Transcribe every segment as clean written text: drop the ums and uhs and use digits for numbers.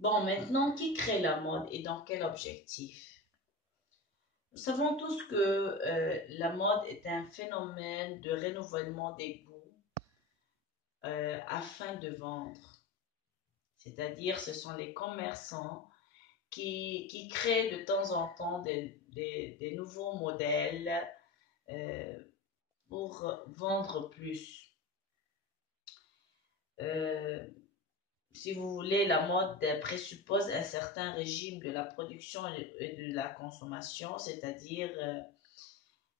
Bon, maintenant, qui crée la mode et dans quel objectif? Nous savons tous que la mode est un phénomène de renouvellement des goûts afin de vendre. C'est-à-dire, ce sont les commerçants qui créent de temps en temps des nouveaux modèles euh, pour vendre plus. Euh, si vous voulez, la mode présuppose un certain régime de la production et de la consommation, c'est-à-dire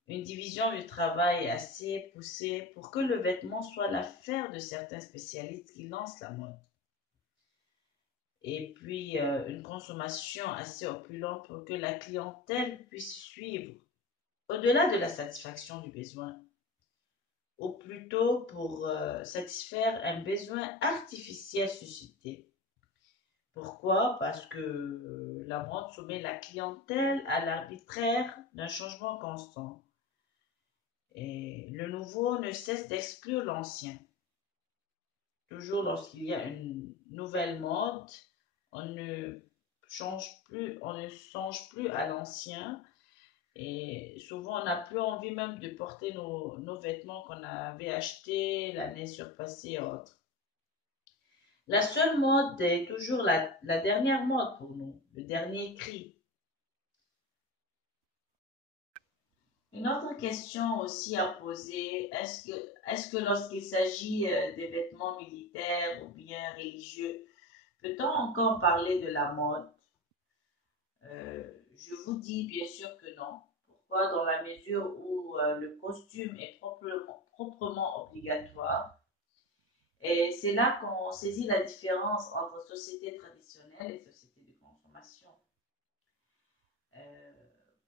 une division du travail assez poussée pour que le vêtement soit l'affaire de certains spécialistes qui lancent la mode. Et puis une consommation assez opulente pour que la clientèle puisse suivre, au-delà de la satisfaction du besoin, ou plutôt pour satisfaire un besoin artificiel suscité. Pourquoi? Parce que la mode soumet la clientèle à l'arbitraire d'un changement constant. Et le nouveau ne cesse d'exclure l'ancien. Toujours lorsqu'il y a une nouvelle mode, on ne on ne songe plus à l'ancien. Et souvent, on n'a plus envie même de porter nos vêtements qu'on avait achetés l'année surpassée et autres. La seule mode est toujours la dernière mode pour nous, le dernier cri. Une autre question aussi à poser, est-ce que lorsqu'il s'agit des vêtements militaires ou bien religieux, peut-on encore parler de la mode? Je vous dis bien sûr que non. Pourquoi? Dans la mesure où le costume est proprement obligatoire. Et c'est là qu'on saisit la différence entre société traditionnelle et société de consommation. Euh,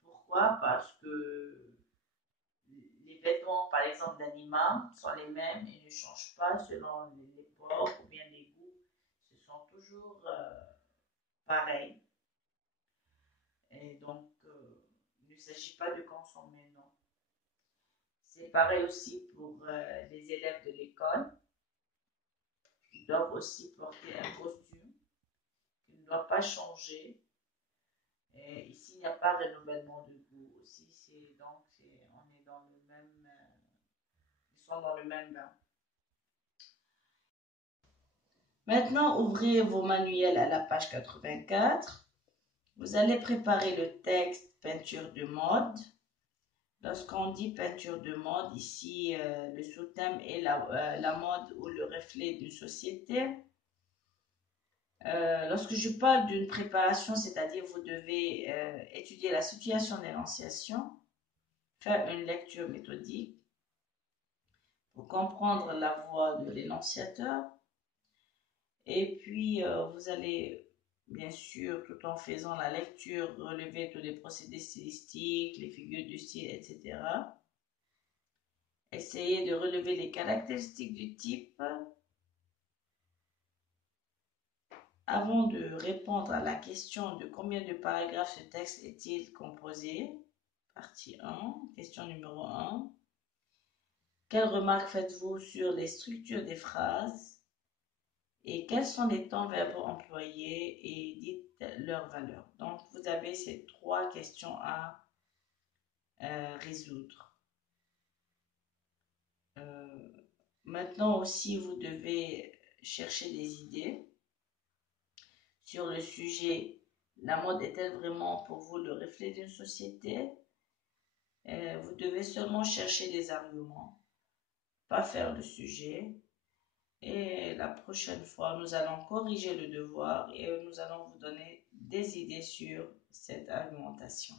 Pourquoi? Parce que les vêtements, par exemple, d'animaux sont les mêmes et ne changent pas selon l'époque ou bien les goûts. Ce sont toujours pareils. Et donc, il ne s'agit pas de consommer, non. C'est pareil aussi pour les élèves de l'école. Ils doivent aussi porter un costume qui ne doit pas changer. Et ici, il n'y a pas de renouvellement de goût. Aussi, on est dans le même, ils sont dans le même bain. Maintenant, ouvrez vos manuels à la page 84. Vous allez préparer le texte peinture de mode. Lorsqu'on dit peinture de mode, ici, le sous-thème est la mode ou le reflet d'une société. Lorsque je parle d'une préparation, c'est-à-dire vous devez étudier la situation d'énonciation, faire une lecture méthodique pour comprendre la voix de l'énonciateur. Et puis, vous allez, bien sûr, tout en faisant la lecture, relever tous les procédés stylistiques, les figures du style, etc. Essayez de relever les caractéristiques du type avant de répondre à la question de combien de paragraphes ce texte est-il composé. Partie 1, question numéro 1. Quelles remarques faites-vous sur les structures des phrases et quels sont les temps verbaux employés et dites leur valeur. Donc, vous avez ces trois questions à résoudre. Maintenant aussi, vous devez chercher des idées sur le sujet. La mode est-elle vraiment pour vous le reflet d'une société? Vous devez seulement chercher des arguments, pas faire le sujet. Et la prochaine fois, nous allons corriger le devoir et nous allons vous donner des idées sur cette argumentation.